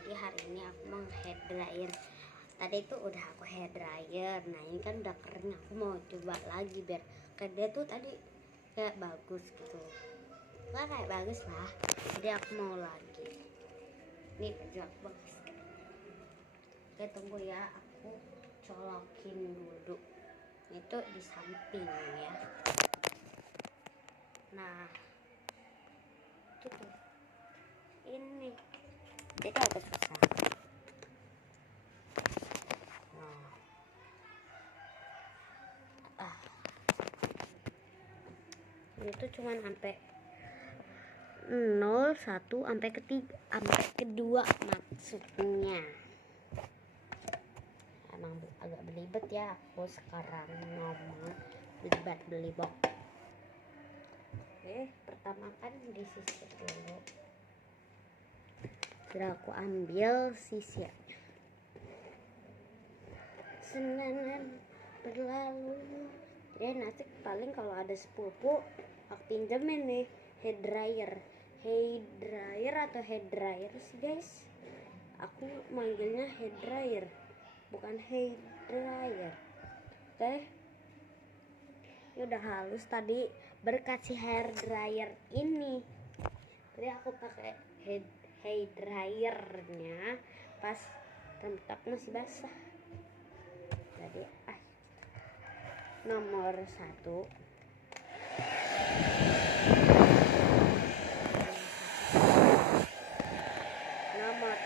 Jadi hari ini aku mau hair dryer. Tadi itu udah aku hair dryer. Nah ini kan udah kering, aku mau coba lagi biar kayak dia tuh tadi kayak bagus gitu. Nggak kayak bagus lah. Jadi aku mau lagi. Nih baju aku bagus. Oke tunggu ya, aku colokin dulu. Itu di samping ya. Nah itu tuh ini jadi agak susah. Ini tuh cuman sampai 0, 1 sampai ketiga, sampai kedua maksudnya. Emang agak belibet ya aku sekarang ngomong, belibet. Oke, pertama kan disisir dulu. Sudah aku ambil sisirnya. Senin berlalu. Ya nanti paling kalau ada sepupu aku pinjemin nih hair dryer atau hair dryer sih guys. Aku manggilnya hair dryer, bukan hair dryer. Oke. Ini udah halus tadi berkat si hair dryer ini. Jadi aku pakai hair dryernya pas rambut aku masih basah. Jadi nomor 1 nomor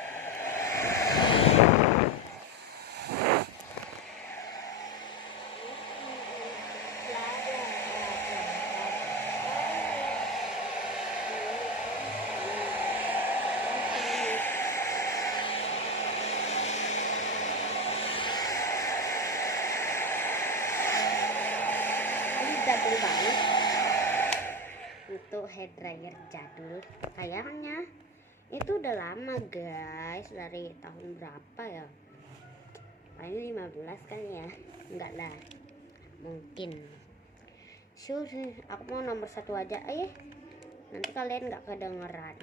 jadul banget. Itu hair dryer jadul kayaknya. Itu udah lama guys, dari tahun berapa ya, paling 15 kali ya, enggak lah, mungkin. Aku mau nomor 1 aja nanti kalian nggak kedengeran.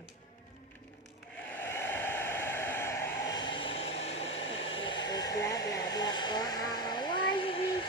Bla bla bla. Oh Hawaii.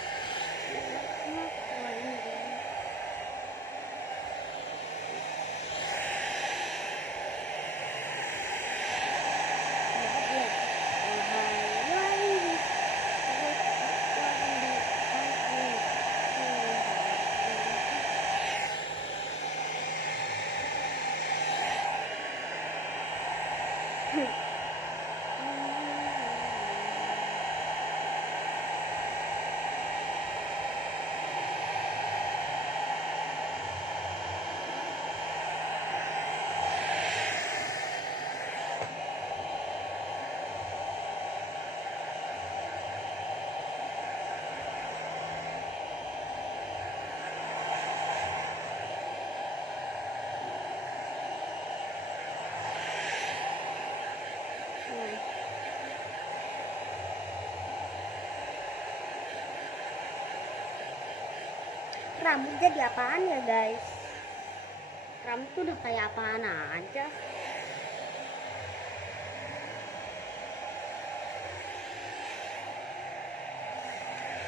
Rambut jadi apaan ya guys? Rambut tuh udah kayak apaan aja.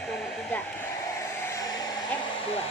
Nomor 3 2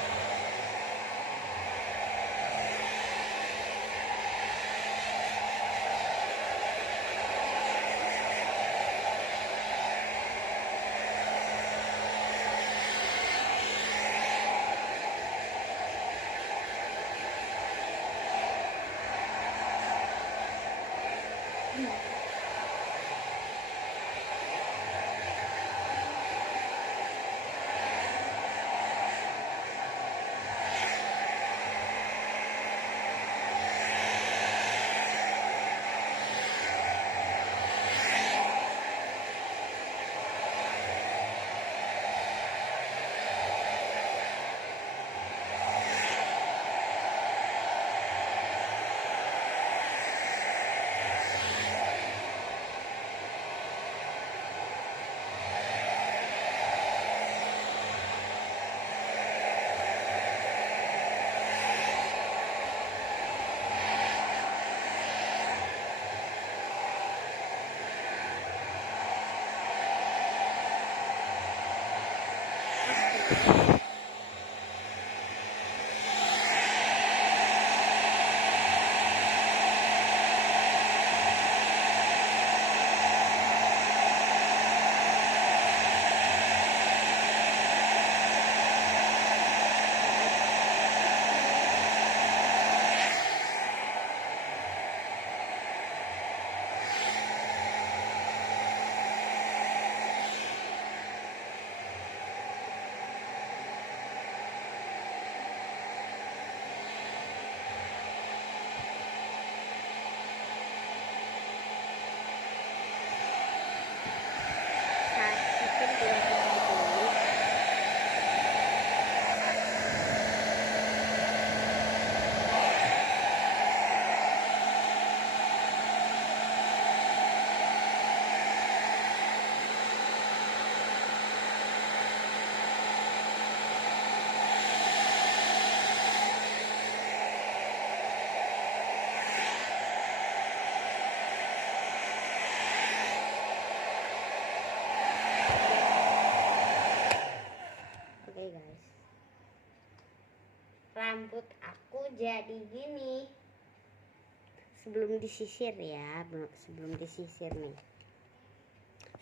sebelum disisir ya, sebelum disisir nih.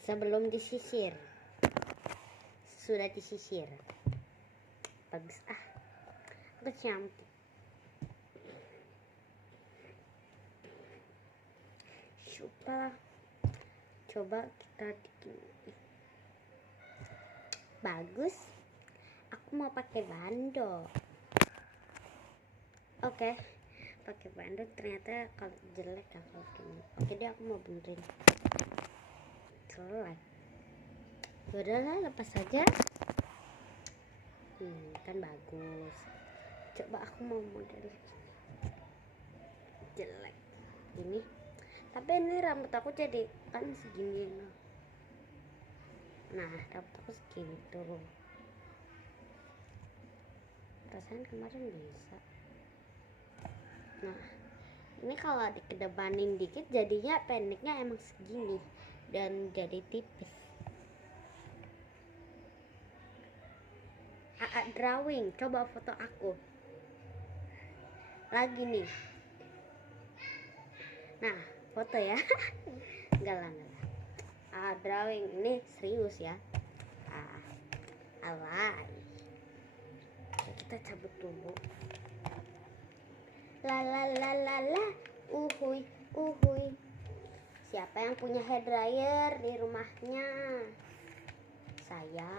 Sebelum disisir. Sudah disisir. Bagus aku cantik. Coba kita bikin. Bagus. Aku mau pakai bando. Oke. Pakai bando ternyata kalau jelek kalau gini. Oke deh, aku mau benerin. Jelek. Udahlah, lepas saja. Kan bagus. Coba aku mau model jelek ini, tapi ini rambut aku jadi kan segini. Nah, rambut aku segini tuh. Perasaan kemarin bisa. Nah, ini kalau dikedepanin dikit jadinya pendeknya emang segini dan jadi tipis. Drawing, coba foto aku lagi nih. Nah, foto ya. enggak lah. Drawing ini serius ya. Alay. Kita cabut dulu. La la la la la. Uhuy. Siapa yang punya hair dryer di rumahnya? Saya.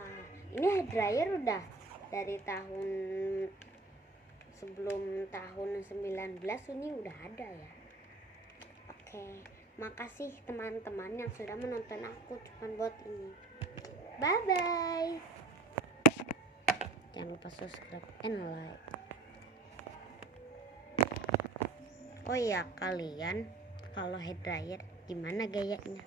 Ini hair dryer udah dari tahun sebelum tahun 19 ini udah ada ya. Oke, makasih teman-teman yang sudah menonton aku cuma buat ini. Bye bye. Jangan lupa subscribe and like. Oh iya, kalian kalau hair dryer gimana gayanya?